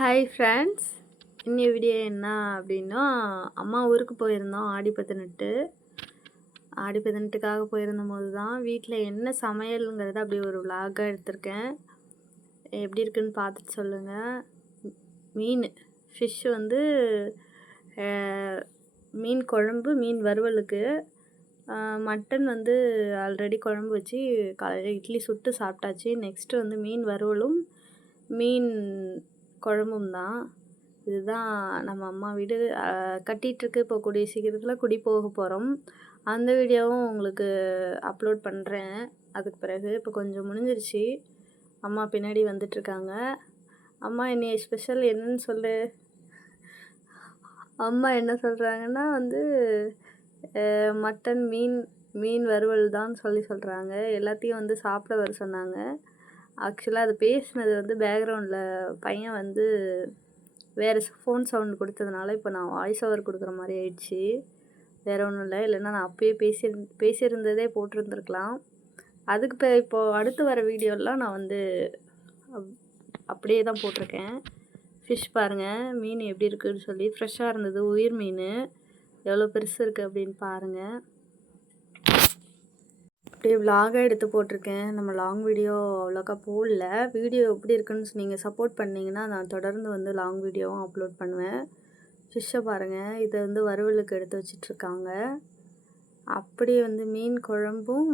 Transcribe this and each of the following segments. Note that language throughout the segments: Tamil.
ஹாய் ஃப்ரெண்ட்ஸ் இன்னி வீடியோ என்ன அப்படின்னா அம்மா ஊருக்கு போயிருந்தோம் ஆடி பதினெட்டு ஆடி பதினெட்டுக்காக போயிருந்த போது தான் வீட்டில் என்ன சமையலுங்கிறத அப்படி ஒரு விலாகாக எடுத்திருக்கேன். எப்படி இருக்குன்னு பார்த்துட்டு சொல்லுங்கள் மீன் ஃபிஷ் வந்து மீன் குழம்பு மீன் வறுவலுக்கு மட்டன் வந்து ஆல்ரெடி குழம்பு வச்சு காலையில் இட்லி சுட்டு சாப்பிட்டாச்சு. நெக்ஸ்ட்டு வந்து மீன் வறுவலும் மீன் குழம்பும் தான் இதுதான் நம்ம அம்மா வீடு கட்டிகிட்ருக்கு இப்போ கூடிய சீக்கிரத்தில் குடி போக போகிறோம் அந்த வீடியோவும் உங்களுக்கு அப்லோட் பண்ணுறேன் அதுக்கு பிறகு இப்போ கொஞ்சம் முடிஞ்சிருச்சு. அம்மா பின்னாடி வந்துட்டுருக்காங்க. அம்மா என்னைய ஸ்பெஷல் என்னன்னு சொல்லு. அம்மா என்ன சொல்கிறாங்கன்னா வந்து மட்டன் மீன் மீன் வறுவல் தான் சொல்லி சொல்கிறாங்க எல்லாத்தையும் வந்து சாப்பிட வர சொன்னாங்க. ஆக்சுவலாக அது பேசினது வந்து பேக்ரவுண்டில் பையன் வந்து வேறு ஃபோன் சவுண்ட் கொடுத்ததுனால இப்போ நான் வாய்ஸ் ஓவர் கொடுக்குற மாதிரி ஆயிடுச்சு. வேறு ஒன்றும் இல்லை. இல்லைன்னா நான் அப்பயே பேசி பேசியிருந்ததே போட்டிருந்துருக்கலாம். அதுக்கு இப்போ இப்போது அடுத்து வர வீடியோலாம் நான் வந்து அப்- அப்படியே தான் போட்டிருக்கேன். ஃபிஷ் பாருங்கள் மீன் எப்படி இருக்குதுன்னு சொல்லி ஃப்ரெஷ்ஷாக இருந்தது. உயிர் மீன். எவ்வளோ பெருசு இருக்குது அப்படின்னு பாருங்கள் அப்படியே விலாகாக எடுத்து போட்டிருக்கேன். நம்ம லாங் வீடியோ அவ்வளோக்கா போடல. வீடியோ எப்படி இருக்குன்னு நீங்கள் சப்போர்ட் பண்ணிங்கன்னா நான் தொடர்ந்து வந்து லாங் வீடியோவும் அப்லோட் பண்ணுவேன். ஃபிஷ்ஷை பாருங்கள் இதை வந்து வறுவலுக்கு எடுத்து வச்சிட்ருக்காங்க அப்படியே வந்து மீன் குழம்பும்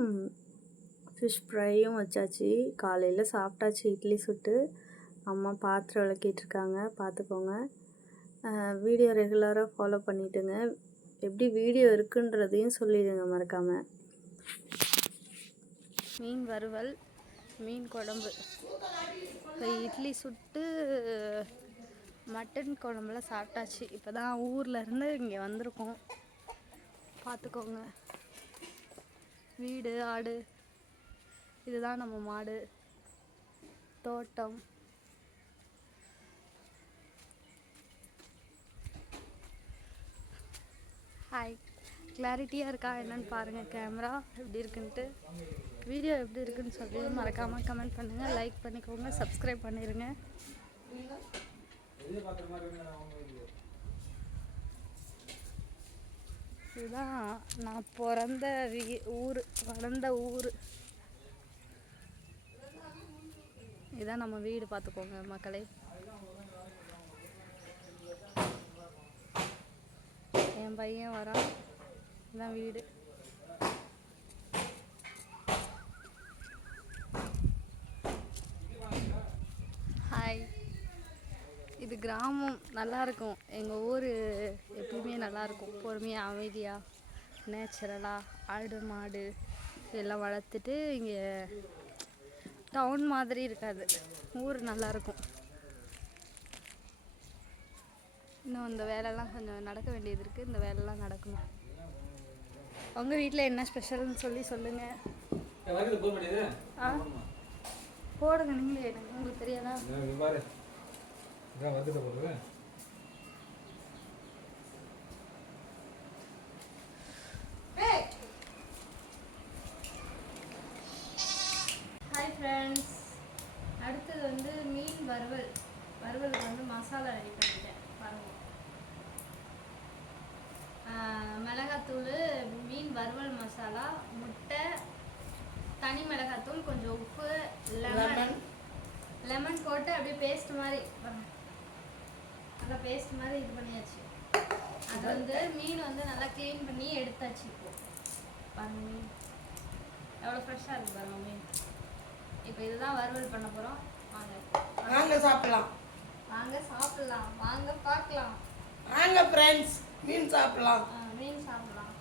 ஃபிஷ் ஃப்ரையும் வச்சாச்சு. காலையில் சாப்பிட்டாச்சு இட்லி சுட்டு. அம்மா பாத்திரம் விளக்கிட்டு பார்த்துக்கோங்க வீடியோ ரெகுலராக ஃபாலோ பண்ணிவிட்டுங்க எப்படி வீடியோ இருக்குன்றதையும் சொல்லிடுங்க மறக்காமல் மீன் வறுவல் மீன் குழம்பு. இப்போ இட்லி சுட்டு மட்டன் குழம்புலாம் சாப்பிட்டாச்சு. இப்போ தான் ஊர்லேருந்து இங்கே வந்திருக்கோம். பார்த்துக்கோங்க வீடு ஆடு இதுதான் நம்ம மாடு. தோட்டம். ஹாய் கிளாரிட்டியாக இருக்கா என்னன்னு பாருங்கள் கேமரா எப்படி இருக்குன்ட்டு. வீடியோ எப்படி இருக்குன்னு சொல்லி மறக்காமல் கமெண்ட் பண்ணுங்கள் லைக் பண்ணிக்கோங்க சப்ஸ்கிரைப் பண்ணிடுங்க இதுதான் நான் பிறந்த வீ ஊர் வளர்ந்த ஊர். இதான் நம்ம வீடு பார்த்துக்கோங்க மக்களே. என் பையன் வரான். இதான் வீடு ஹாய் இது கிராமம் நல்லா இருக்கும் எங்கள் ஊர் எப்பயுமே நல்லா இருக்கும் பொறுமையாக அமைதியாக நேச்சுரலாக ஆடு மாடு இதெல்லாம் வளர்த்துட்டு இங்கே டவுன் மாதிரி இருக்காது. ஊர் நல்லா இருக்கும் இன்னும் இந்த வேலைலாம் கொஞ்சம் நடக்க வேண்டியது இருக்குது இந்த வேலைலாம் நடக்கணும். உங்கள் வீட்டில் என்ன ஸ்பெஷல்னு சொல்லி சொல்லுங்கள் ஆ? போடுங்க நீங்களே. உங்களுக்கு தெரியாதா? இதான் வந்துட்டு போகுது ஹாய் ஃப்ரெண்ட்ஸ் அடுத்தது வந்து மீன் வறுவல். வறுவலுக்கு வந்து மசாலா ரெடி பண்ணிட்டேன். பாருங்க. ஆஹ் மிளகாத்தூள் மீன் வறுவல் மசாலா முட்டை தனி மிளகாத்தூள் கொஞ்சம் உப்பு லெமன் லெமன் போட்டு அப்படியே பேஸ்ட் மாதிரி. பாருங்க. நல்லா பேஸ்ட் மாதிரி இது பண்ணியாச்சு. அது வந்து மீன் வந்து நல்லா க்ளீன் பண்ணி எடுத்தாச்சு இப்போ. பாருங்க மீன். எவ்வளோ ஃப்ரெஷ்ஷாக இருக்கு பாருங்க மீன். இப்போ இதுதான் வறுவல் பண்ண போகிறோம் வாங்க. வாங்க சாப்பிடலாம். வாங்க சாப்பிடலாம். வாங்க பார்க்கலாம். வாங்க ஃப்ரெண்ட்ஸ் மீன் சாப்பிடலாம். மீன் சாப்பிடலாம்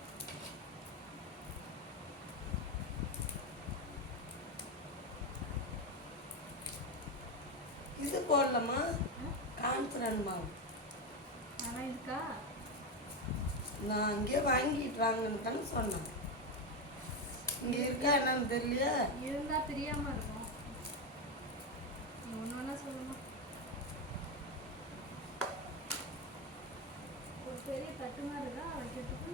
இது போடலாமா ஆனால் இருக்கா? நான் அங்கேயே வாங்கிட்டு வாங்கன்னு தானே சொன்னேன். இங்கே இருக்கா என்னன்னு தெரியல. இருந்தால் தெரியாமல் இருக்கும். ஒன்று ஒன்றா சொல்லணும். ஒரு பெரிய தட்டு மாதிரி இருக்கா? வைக்கிறதுக்கு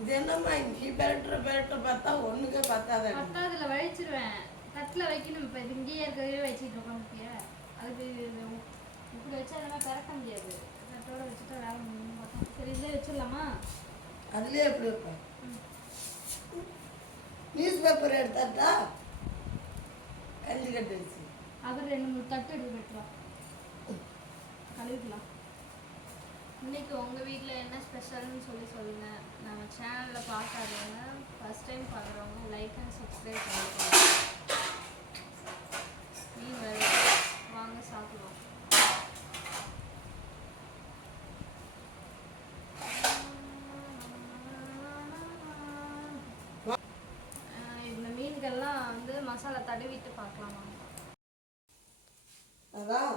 இது என்னம்மா இங்கே பெரட்டுற பெரட்ட பார்த்தா ஒன்றுக்கே பத்தாத. பத்தாவதுல வழிச்சிருவேன். தட்டில் வைக்கணும். இப்போ இது இங்கேயே இருக்கவே வச்சுட்டு உட்காந்துட்டியா அதுக்கு இப்படி வச்சா அதெல்லாம் திறக்க முடியாது. தட்டோட வச்சுட்டா வேலை முடியும். பார்த்தோம் சரி இதிலே வச்சிடலாமா? அதுலயே எப்படி வைப்பேன்? நியூஸ் பேப்பர் எடுத்தாட்டா கஞ்சி கட்டு வச்சு. அது ரெண்டு மூணு தட்டு எடுத்து வைக்கலாம் கழுவிக்கலாம். இன்னைக்கு உங்கள் வீட்டில் என்ன ஸ்பெஷல்னு சொல்லி சொல்லுங்கள் நம்ம சேனலில் பார்க்காதவங்க ஃபஸ்ட் டைம் பார்க்குறவங்க லைக் அண்ட் சப்ஸ்கிரைப் பண்ணிக்கோங்க மீன் வேறு வாங்க சாப்பிடுவோம் ஆஹ் இந்த மீன்கள்லாம் வந்து மசாலா தடவிட்டு பார்க்கலாம் வாங்க. அதான்.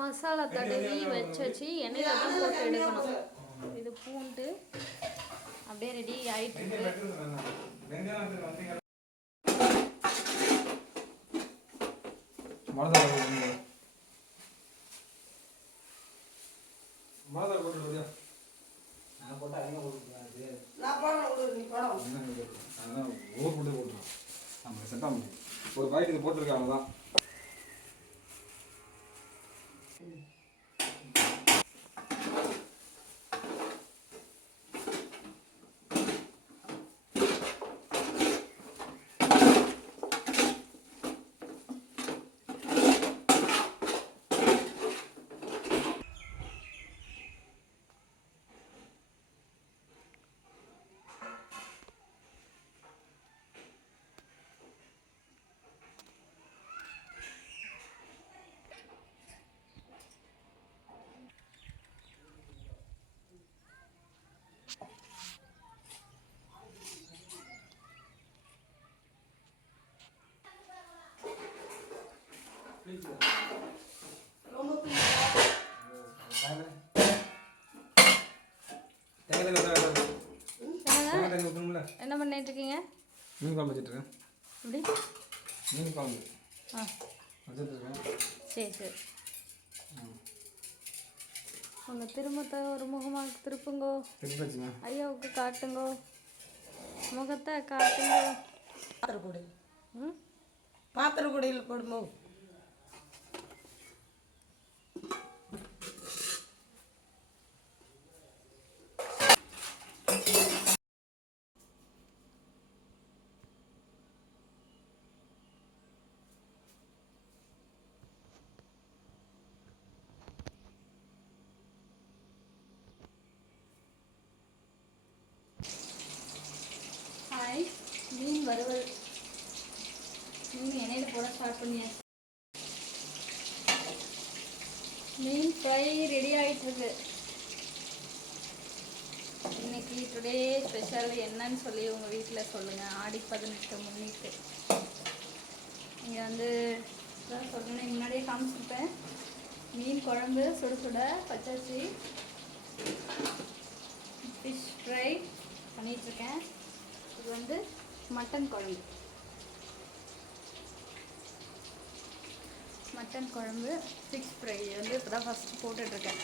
மசாலா தடவி வச்சாச்சு எண்ணெயில் தான் போட்டு எடுக்கணும். இது பூண்டு. அப்படியே ரெடி ஆயிட்டு இருக்கு. மனதார மனதார போட்டு Mm. என்ன பண்ணிட்டு இருக்கீங்க மீன் குழம்பு வச்சுட்டு இருக்கேன் இப்படி மீன் குழம்பு. ஆ. வச்சுட்டு இருக்கேன் சரி. சரி உங்கள் திரும்பத்தை ஒரு முகமாக திருப்புங்கோ. திருப்பி வச்சுங்க ஐயாவுக்கு காட்டுங்கோ. முகத்தை காட்டுங்கோ. பாத்திரக்கூடை ம்? பாத்திரக்கூடையில் போடுமோ? ஹாய் மீன் வறுவல். மீன் எண்ணெயில் போட ஸ்டார்ட் பண்ணியாச்சு. மீன் ஃப்ரை ரெடி ஆகிட்டுருக்கு இன்னைக்கு டுடே ஸ்பெஷல் என்னன்னு சொல்லி உங்கள் வீட்டில் சொல்லுங்கள் ஆடி பதினெட்டு முன்னிட்டு. இங்கே வந்து இதான் சொல்கிறேன் முன்னாடியே காமிச்சிருப்பேன். மீன் குழம்பு சுட சுட பச்சரிசி ஃபிஷ் ஃப்ரை பண்ணிகிட்ருக்கேன் இது வந்து மட்டன் குழம்பு. மட்டன் குழம்பு ஃபிக்ஸ் ஃப்ரை வந்து இப்போ தான் ஃபஸ்ட்டு போட்டுட்ருக்கேன்